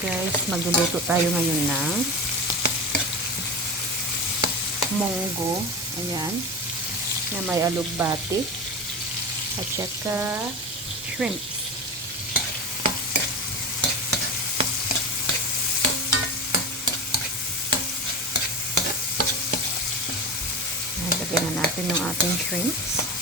guys, magluluto tayo ngayon ng munggo. Ayan. Na may alugbati. At saka shrimp. Ayan, Lagyan na natin yung ating shrimps.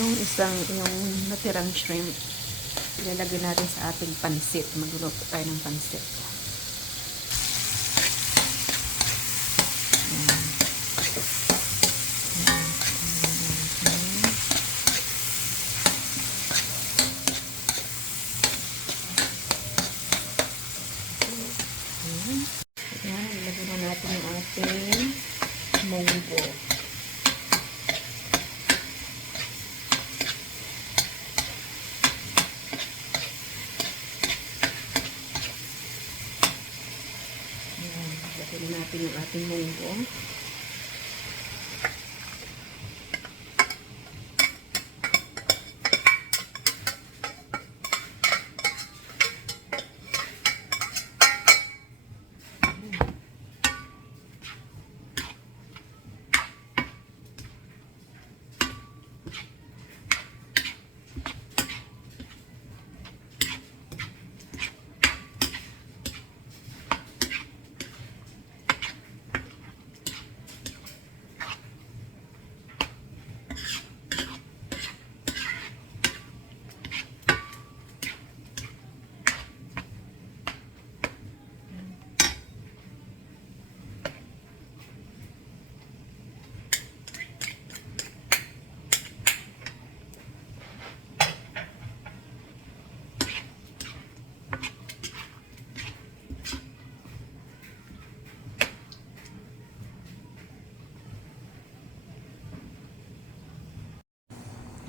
Yung isang, yung natirang shrimp, ilalagay natin sa ating pansit. Magluluto tayo ng pansit. Ayan. Ayan. Ayan. Ayan, ilagay na natin yung ating munggo. Ayan, lagyan na natin yung ating munggo.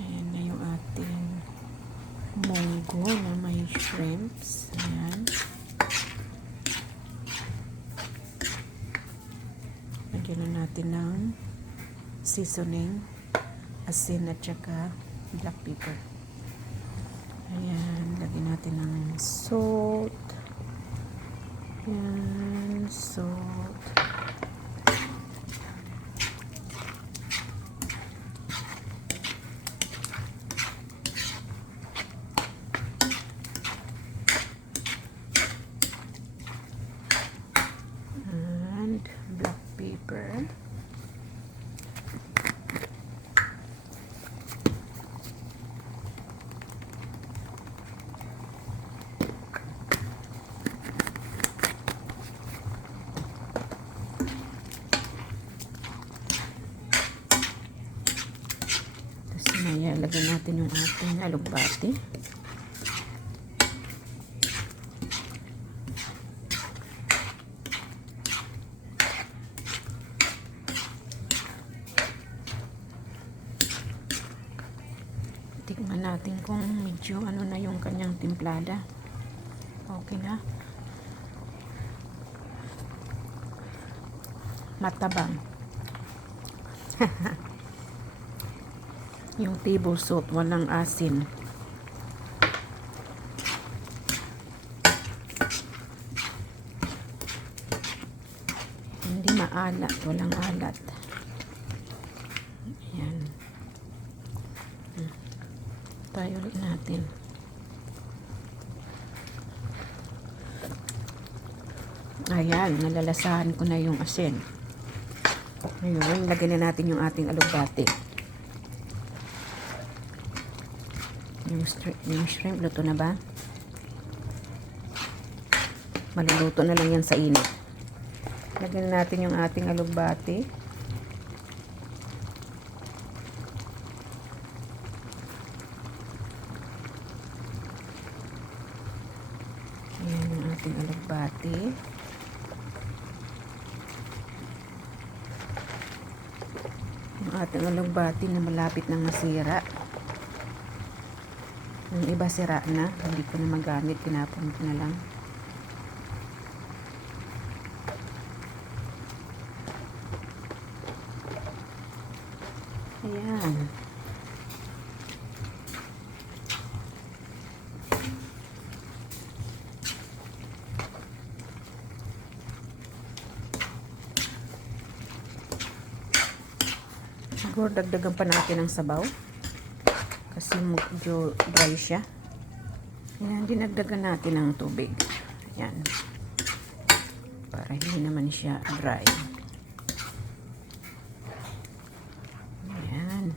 Ayan na yung ating munggo na may shrimps. Ayan. Lagyan na natin ng seasoning, asin at saka black pepper. Ayan, lagyan natin ng salt. Ayan, salt. and black pepper. Tapos maya, lagyan natin yung ating alugbati. Tikman natin kung medyo ano na yung kanyang timplada. Okay na. Matabang. yung table salt, walang asin. Hindi maalat, walang alat. Ayan. tayo ulit natin. Ayan, nalalasahan ko na yung asin. Ngayon, lagyan na natin yung ating alugbati. yung, yung shrimp. Luto na ba? Maluluto na lang yan sa init. Lagyan natin yung ating alugbati. Ayan yung ating alugbati. Yung ating alugbati na malapit ng masira. Yung iba sira na, hindi ko na magamit, tinapon na lang. Ayan. Siguro dagdagan pa natin ng sabaw. Kasi medyo dry siya. Ayan, dinagdagan natin ng tubig. Ayan. Para hindi naman siya dry. Ayan.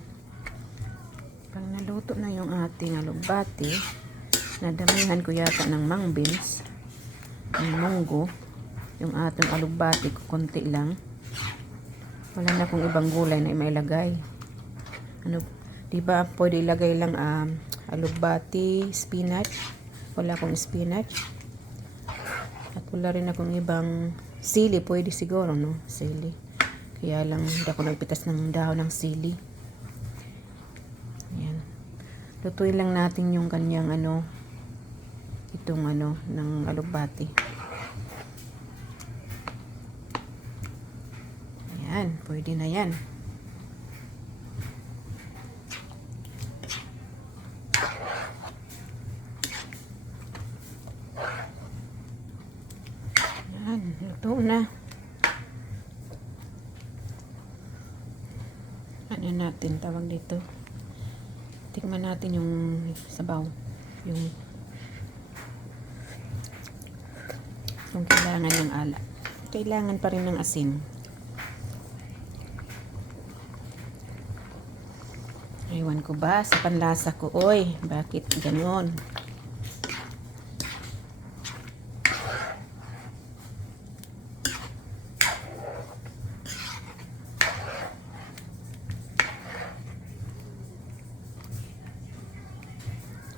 Pag naluto na yung ating alugbati, nadamihan ko yata ng mang beans, ng munggo, yung ating alugbati ko konti lang. Wala na akong ibang gulay na mailagay. Ano, di ba pwede ilagay lang um, alugbati, spinach. Wala akong spinach. At wala rin akong ibang sili, pwede siguro, no? Sili. Kaya lang hindi ako nagpitas ng dahon ng sili. Ayan. Lutuin lang natin yung kanyang ano, itong ano, ng alugbati. Ayan, pwede na yan. Ayan, luto na. Ano natin tawag dito? Tikman natin yung sabaw. Yung yung kailangan ng ala. Kailangan pa rin ng asin. Ewan ko ba sa panlasa ko, oy, bakit ganon?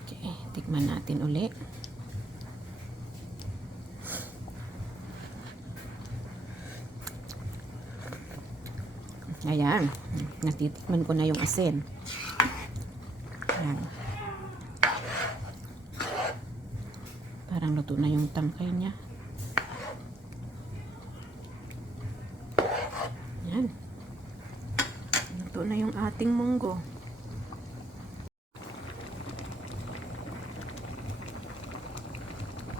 Okay, tikman natin uli. Ayan, natitikman ko na yung asin. Ayan. Parang luto na yung tangkay niya. Ayan. Luto na yung ating munggo.